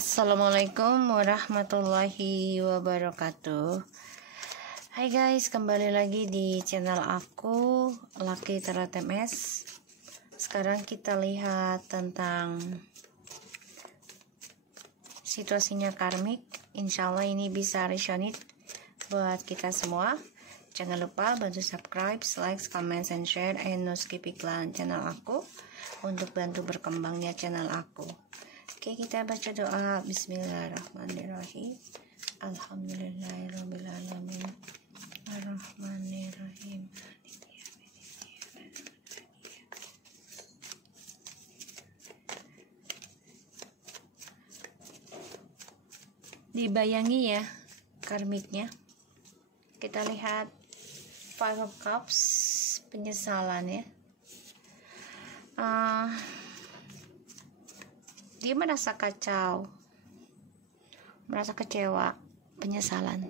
Assalamualaikum warahmatullahi wabarakatuh. Hai guys, kembali lagi di channel aku Lucky Tarot MS. Sekarang kita lihat tentang situasinya karmik. Insya Allah ini bisa resonate buat kita semua. Jangan lupa bantu subscribe, like, comment, and share, and no skip iklan channel aku untuk bantu berkembangnya channel aku. Oke, kita baca doa. Bismillahirrahmanirrahim. Alhamdulillahirrahmanirrahim. Ar-Rahmanirrahim. Dibayangi ya karmiknya. Kita lihat Five of Cups, penyesalan ya. Dia merasa kacau, merasa kecewa, penyesalan.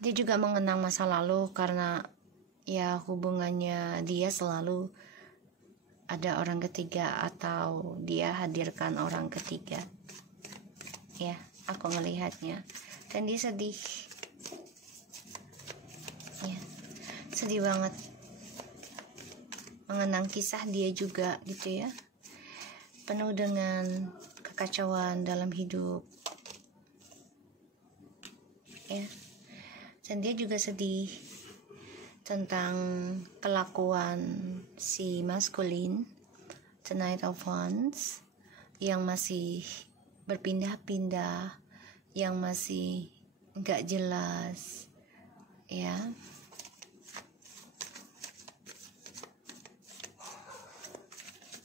Dia juga mengenang masa lalu karena ya hubungannya dia selalu ada orang ketiga atau dia hadirkan orang ketiga. Ya, aku melihatnya. Dan dia sedih. Ya, sedih banget. Mengenang kisah dia juga gitu ya. Penuh dengan kekacauan dalam hidup ya, dan dia juga sedih tentang kelakuan si maskulin, the Knight of Wands, yang masih berpindah-pindah, yang masih nggak jelas ya.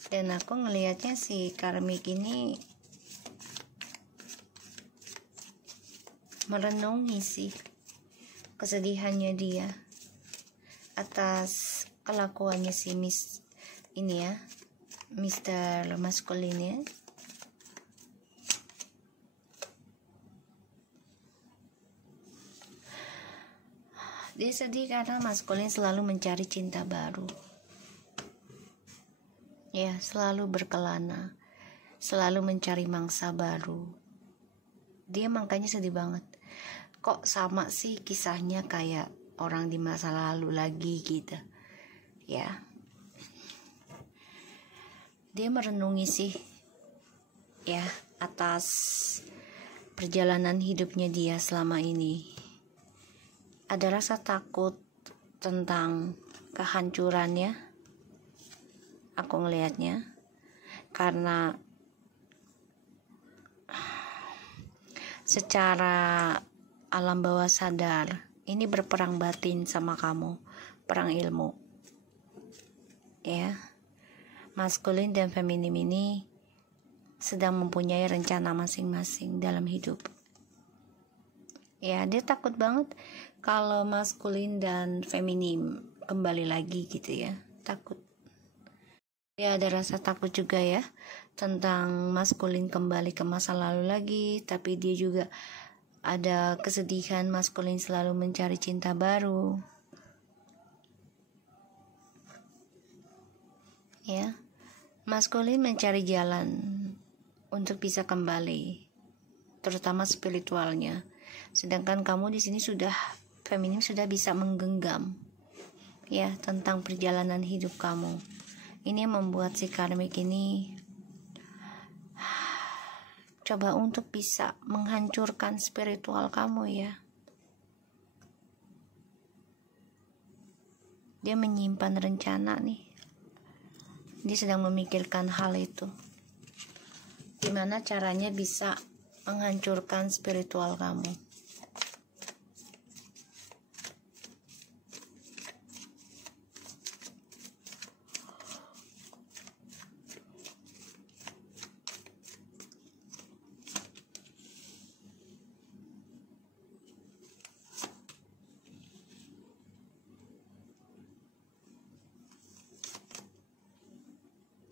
Dan aku ngelihatnya si karmik ini merenungi sih kesedihannya dia atas kelakuannya si ini ya, Mr. Maskulin ya. Dia sedih karena maskulin selalu mencari cinta baru. Ya, selalu berkelana, selalu mencari mangsa baru. Dia makanya sedih banget. Kok sama sih kisahnya kayak orang di masa lalu lagi gitu. Ya. Dia merenungi sih ya atas perjalanan hidupnya dia selama ini. Ada rasa takut tentang kehancurannya. Aku ngelihatnya karena secara alam bawah sadar ini berperang batin sama kamu, perang ilmu ya. Maskulin dan feminim ini sedang mempunyai rencana masing-masing dalam hidup ya. Dia takut banget kalau maskulin dan feminim kembali lagi gitu ya, takut. Ya, ada rasa takut juga ya tentang maskulin kembali ke masa lalu lagi, tapi dia juga ada kesedihan maskulin selalu mencari cinta baru. Ya. Maskulin mencari jalan untuk bisa kembali, terutama spiritualnya. Sedangkan kamu di sini feminim sudah bisa menggenggam ya tentang perjalanan hidup kamu. Ini membuat si karmik ini coba untuk bisa menghancurkan spiritual kamu ya. Dia menyimpan rencana nih. Dia sedang memikirkan hal itu. Gimana caranya bisa menghancurkan spiritual kamu.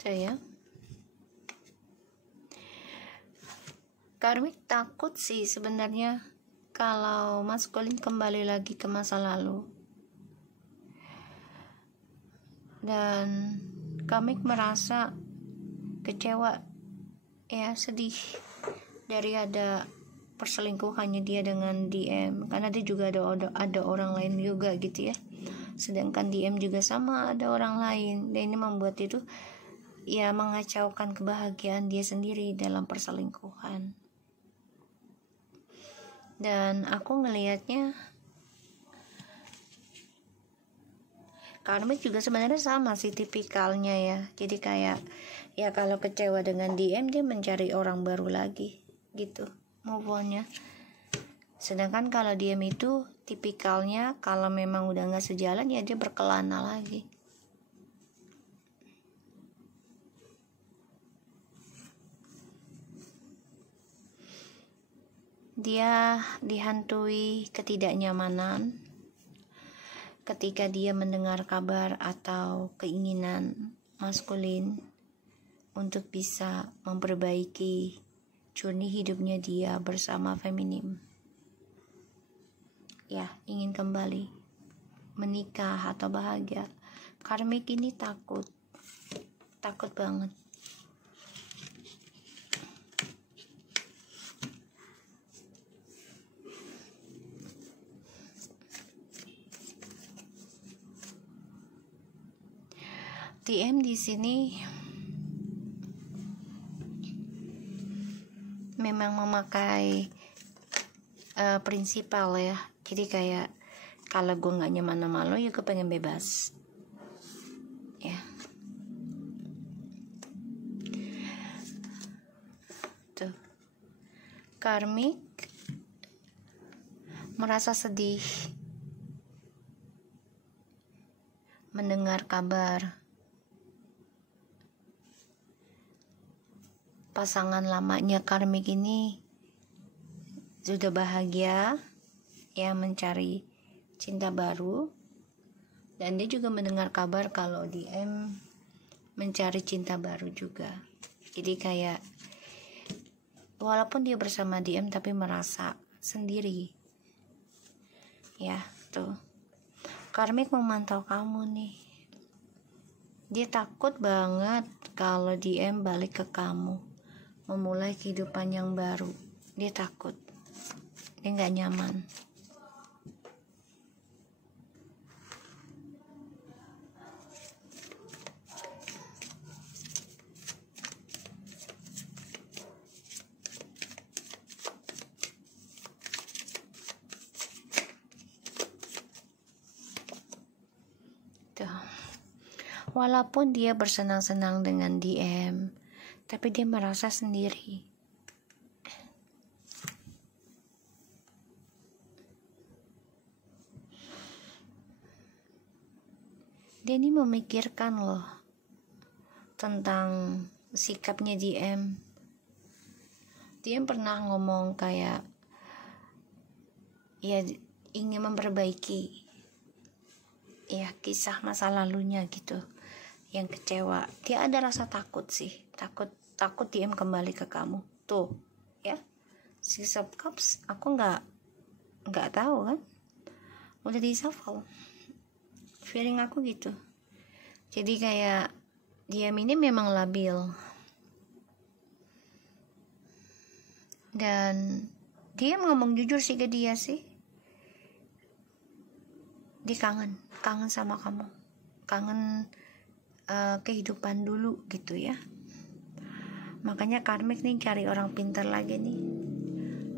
Ya, karmik takut sih sebenarnya kalau maskulin kembali lagi ke masa lalu, dan karmik merasa kecewa ya sedih dari ada perselingkuhannya dia dengan DM, karena dia juga ada orang lain juga gitu ya, sedangkan DM juga sama ada orang lain, dan ini membuat itu ya mengacaukan kebahagiaan dia sendiri dalam perselingkuhan. Dan aku ngelihatnya karmik juga sebenarnya sama sih tipikalnya ya. Jadi kayak ya kalau kecewa dengan DM dia mencari orang baru lagi gitu, move on-nya. Sedangkan kalau DM itu tipikalnya kalau memang udah nggak sejalan ya dia berkelana lagi. Dia dihantui ketidaknyamanan ketika dia mendengar kabar atau keinginan maskulin untuk bisa memperbaiki journey hidupnya dia bersama feminim. Ya, ingin kembali menikah atau bahagia. Karmik ini takut banget. DM di sini memang memakai prinsipal ya. Jadi kayak kalau gue nggak nyaman sama lo, ya gue pengen bebas. Ya. Tuh. Karmik merasa sedih mendengar kabar pasangan lamanya karmik ini sudah bahagia ya, mencari cinta baru, dan dia juga mendengar kabar kalau DM mencari cinta baru juga. Jadi kayak walaupun dia bersama DM tapi merasa sendiri ya. Tuh, karmik memantau kamu nih. Dia takut banget kalau DM balik ke kamu, memulai kehidupan yang baru. Dia takut, dia gak nyaman. Tuh. Walaupun dia bersenang-senang dengan DM, tapi dia merasa sendiri. Dia ini memikirkan loh tentang sikapnya DM. DM pernah ngomong kayak ya ingin memperbaiki ya kisah masa lalunya gitu, yang kecewa. Dia ada rasa takut sih, takut DM kembali ke kamu. Tuh ya, Six of Cups aku nggak tahu kan, udah di shuffle, feeling aku gitu. Jadi kayak DM ini memang labil, dan dia ngomong jujur sih ke dia sih, dia kangen sama kamu, kangen kehidupan dulu gitu ya. Makanya karmik nih cari orang pintar lagi nih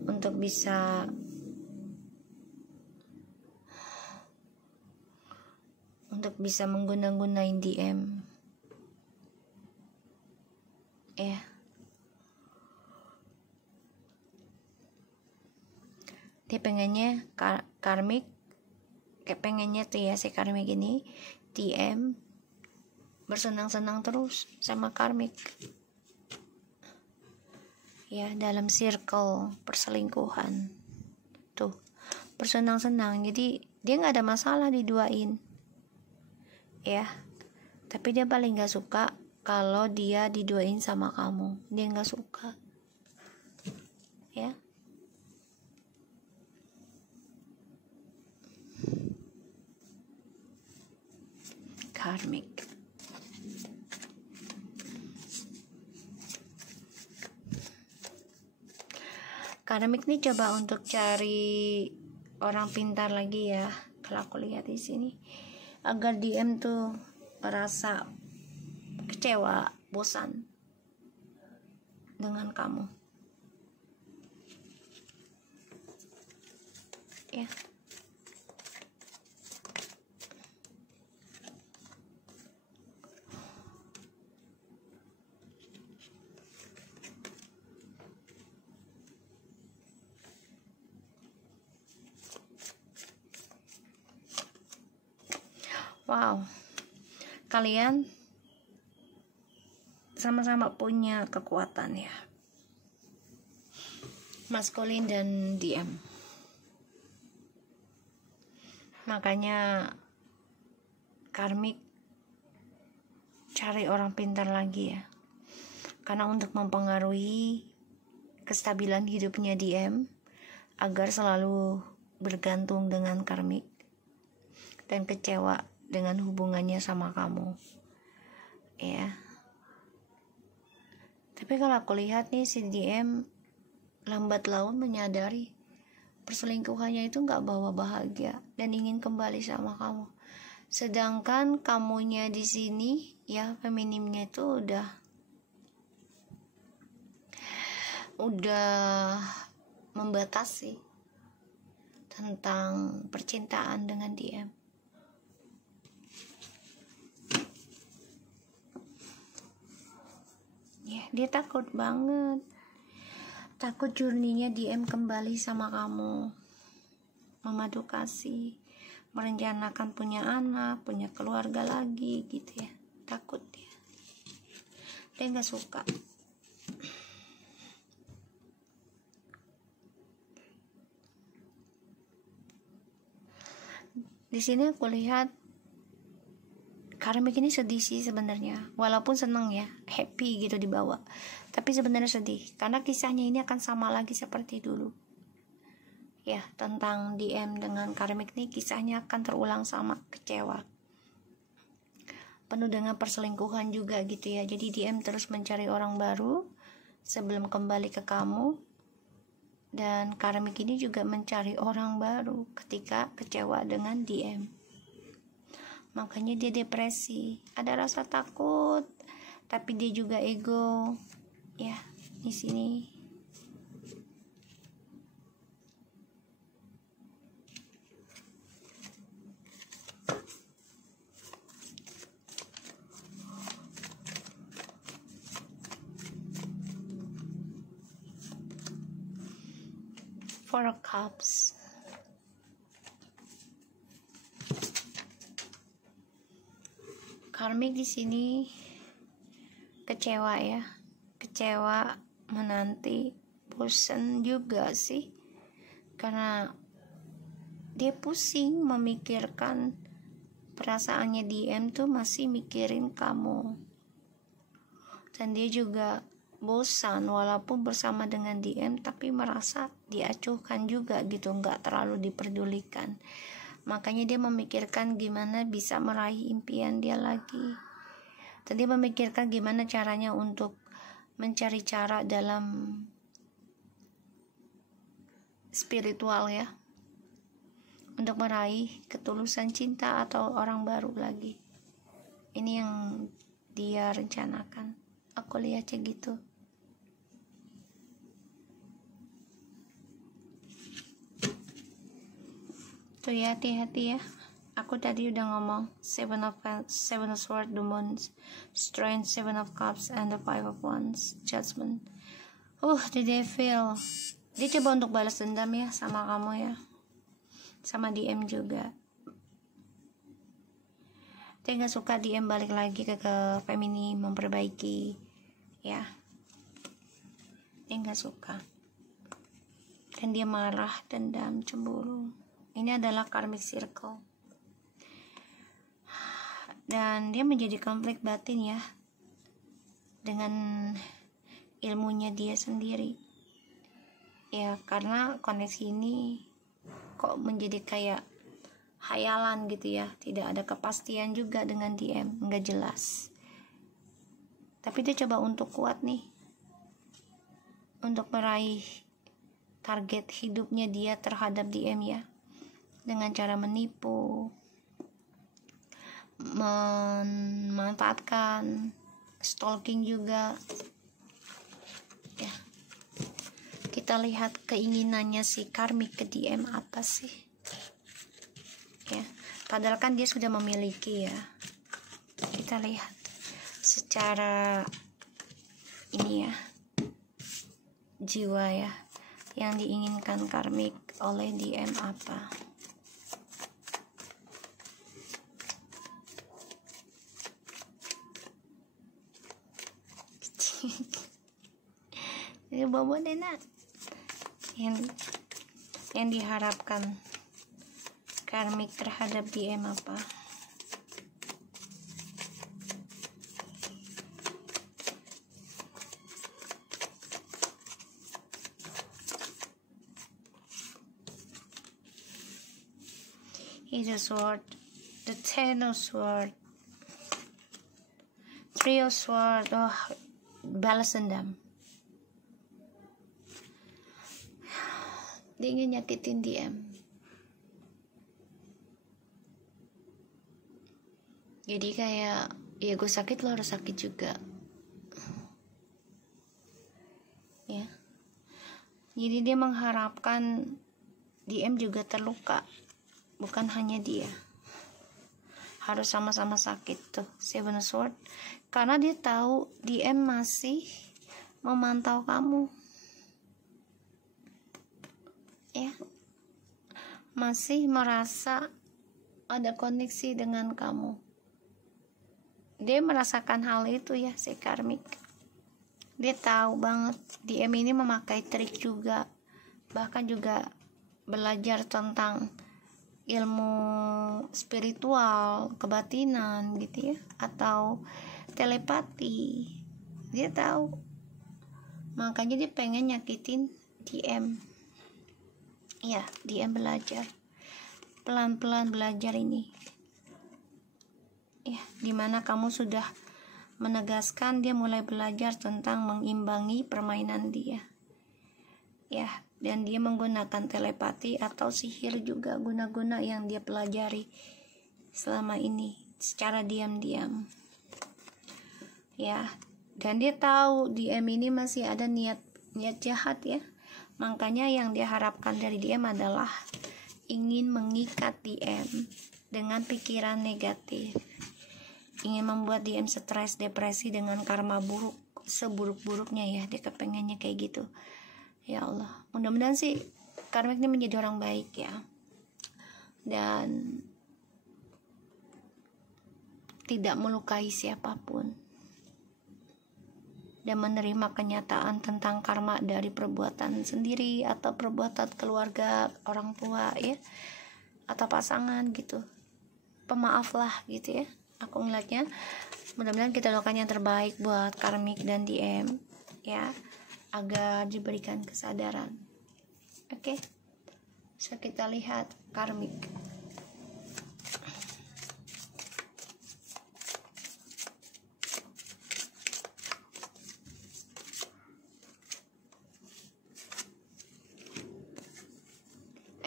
untuk bisa mengguna-gunain DM ya. Dia pengennya karmik kayak pengennya tuh ya, si karmik ini DM bersenang-senang terus sama karmik ya, dalam circle perselingkuhan tuh, bersenang-senang. Jadi dia nggak ada masalah diduain ya, tapi dia paling nggak suka kalau dia diduain sama kamu. Dia nggak suka ya. Karmik Karmik nih coba untuk cari orang pintar lagi ya. Kalau aku lihat di sini, agar DM tuh merasa kecewa, bosan dengan kamu. Ya. Wow, kalian sama-sama punya kekuatan ya, maskulin dan DM. Makanya karmik cari orang pintar lagi ya, karena untuk mempengaruhi kestabilan hidupnya DM agar selalu bergantung dengan karmik dan kecewa dengan hubungannya sama kamu ya. Tapi kalau aku lihat nih, si DM lambat laun menyadari perselingkuhannya itu gak bawa bahagia dan ingin kembali sama kamu. Sedangkan kamunya di sini ya, feminimnya itu udah membatasi tentang percintaan dengan DM. Ya, dia takut banget. Takut journey-nya DM kembali sama kamu, memadu kasih, merencanakan punya anak, punya keluarga lagi gitu ya. Takut dia gak suka. Di sini aku lihat karmik ini sedih sih sebenarnya, walaupun seneng ya, happy gitu dibawa, tapi sebenarnya sedih karena kisahnya ini akan sama lagi seperti dulu ya. Tentang DM dengan karmik nih, kisahnya akan terulang sama, kecewa, penuh dengan perselingkuhan juga gitu ya. Jadi DM terus mencari orang baru sebelum kembali ke kamu, dan karmik ini juga mencari orang baru ketika kecewa dengan DM. Makanya dia depresi, ada rasa takut, tapi dia juga ego ya di sini. Four of Cups. Karmik di sini kecewa ya, kecewa, menanti, bosan juga sih, karena dia pusing memikirkan perasaannya. DM tuh masih mikirin kamu, dan dia juga bosan walaupun bersama dengan DM, tapi merasa diacuhkan juga gitu, nggak terlalu diperdulikan. Makanya dia memikirkan gimana bisa meraih impian dia lagi. Dan dia memikirkan gimana caranya untuk mencari cara dalam spiritual ya, untuk meraih ketulusan cinta atau orang baru lagi. Ini yang dia rencanakan, aku lihatnya gitu. Tuh ya, hati-hati ya. Aku tadi udah ngomong Seven of Swords, the Moon, Strength, Seven of Cups, and the Five of Wands, Judgment. The Devil. Dia coba untuk balas dendam ya sama kamu ya, sama DM juga. Dia gak suka DM balik lagi ke feminim, memperbaiki ya. Dia gak suka, dan dia marah, dendam, cemburu. Ini adalah karmic circle, dan dia menjadi konflik batin ya dengan ilmunya dia sendiri ya, karena koneksi ini kok menjadi kayak hayalan gitu ya, tidak ada kepastian juga dengan DM, nggak jelas. Tapi dia coba untuk kuat nih, untuk meraih target hidupnya dia terhadap DM ya, dengan cara menipu, memanfaatkan, stalking juga ya. Kita lihat keinginannya si karmik ke DM apa sih ya, padahal kan dia sudah memiliki ya. Kita lihat secara ini ya, jiwa ya, yang diinginkan karmik oleh DM apa. Ini bobo deh nak, yang diharapkan karmik terhadap DM apa. Is a sword, the ten of sword, three of sword. Oh, balas dendam. Dia ingin nyakitin DM. Jadi kayak, ya gue sakit lo harus sakit juga ya. Jadi dia mengharapkan DM juga terluka, bukan hanya dia. Harus sama-sama sakit tuh, Seven of Swords. Karena dia tahu DM masih memantau kamu ya, masih merasa ada koneksi dengan kamu. Dia merasakan hal itu ya, si karmik. Dia tahu banget DM ini memakai trik juga, bahkan juga belajar tentang ilmu spiritual, kebatinan gitu ya, atau telepati. Dia tahu, makanya dia pengen nyakitin DM ya. DM belajar pelan-pelan, belajar ini ya, dimana kamu sudah menegaskan, dia mulai belajar tentang mengimbangi permainan dia ya. Dan dia menggunakan telepati atau sihir juga, guna-guna yang dia pelajari selama ini secara diam-diam ya. Dan dia tahu DM ini masih ada niat jahat ya. Makanya yang dia harapkan dari DM adalah ingin mengikat DM dengan pikiran negatif, ingin membuat DM stres, depresi dengan karma buruk, seburuk-buruknya ya. Dia kepengennya kayak gitu. Ya Allah, mudah-mudahan sih karmik ini menjadi orang baik ya, dan tidak melukai siapapun, dan menerima kenyataan tentang karma dari perbuatan sendiri atau perbuatan keluarga, orang tua ya, atau pasangan gitu. Pemaaf lah gitu ya. Aku ngeliatnya, mudah-mudahan kita doakan yang terbaik buat karmik dan DM ya, agar diberikan kesadaran. Oke, so kita lihat karmik.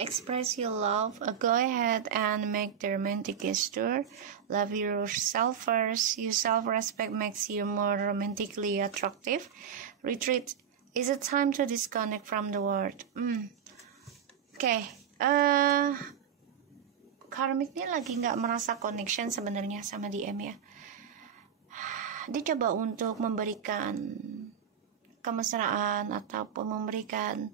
Express your love. Go ahead and make the romantic gesture. Love yourself first. Your self-respect makes you more romantically attractive. Retreat. Is it time to disconnect from the world? Oke. Karmik ini lagi nggak merasa connection sebenarnya sama DM ya. Dia coba untuk memberikan kemesraan ataupun memberikan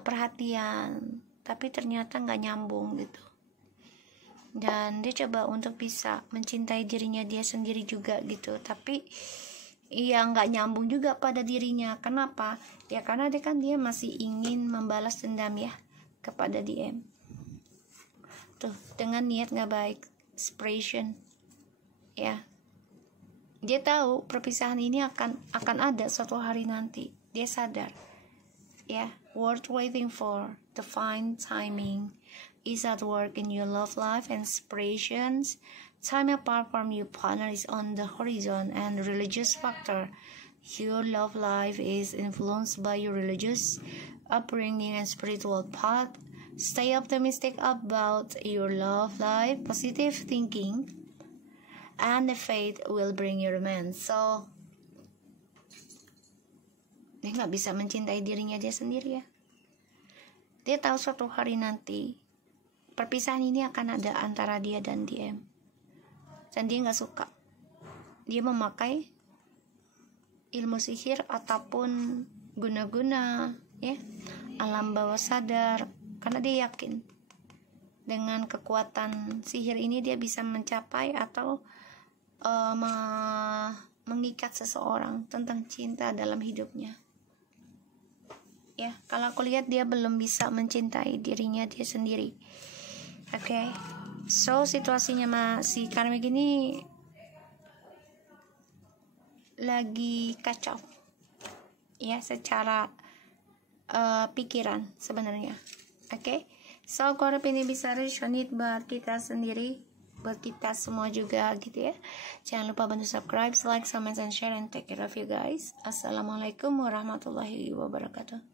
perhatian, tapi ternyata nggak nyambung gitu. Dan dia coba untuk bisa mencintai dirinya dia sendiri juga gitu, tapi ya nggak nyambung juga pada dirinya. Kenapa? Ya karena dia masih ingin membalas dendam ya kepada DM tuh, dengan niat nggak baik, expression ya. Dia tahu perpisahan ini akan ada suatu hari nanti. Dia sadar ya, worth waiting for. The fine timing is at work in your love life and aspirations. Time apart from your partner is on the horizon, and religious factor. Your love life is influenced by your religious upbringing and spiritual path. Stay optimistic about your love life, positive thinking, and the faith will bring you romance. So, dia nggak bisa mencintai dirinya dia sendiri ya. Dia tahu suatu hari nanti perpisahan ini akan ada antara dia dan DM. Dan dia nggak suka. Dia memakai ilmu sihir ataupun guna-guna ya alam bawah sadar, karena dia yakin dengan kekuatan sihir ini dia bisa mencapai atau mengikat seseorang tentang cinta dalam hidupnya. Ya, kalau aku lihat dia belum bisa mencintai dirinya dia sendiri. Oke. So situasinya si karmik ini lagi kacau. Ya, secara pikiran sebenarnya. Oke. So aku harap ini bisa resonate buat kita sendiri, buat kita semua juga gitu ya. Jangan lupa bantu subscribe, like, comment, and share, and take care of you guys. Assalamualaikum warahmatullahi wabarakatuh.